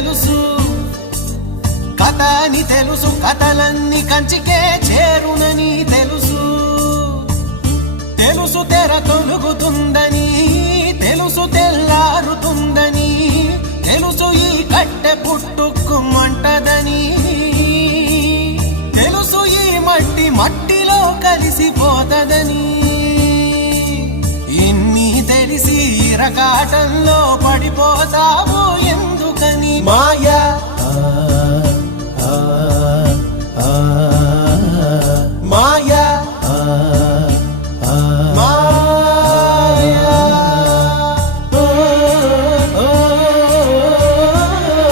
తెలుసు, కథ అని తెలుసు, కథలన్నీ కంచికే చేరునని తెలుసు. తెలుసు తెర తొలుగుతుందని, తెలుసు తెల్లారుతుందని, తెలుసు ఈ కట్టె పుట్టుకుమంటదని, తెలుసు ఈ మట్టి మట్టిలో కలిసిపోతదని. ఇన్ని తెలిసి ఇరకాటంలో పడిపోతావు ఎందుకని? మాయా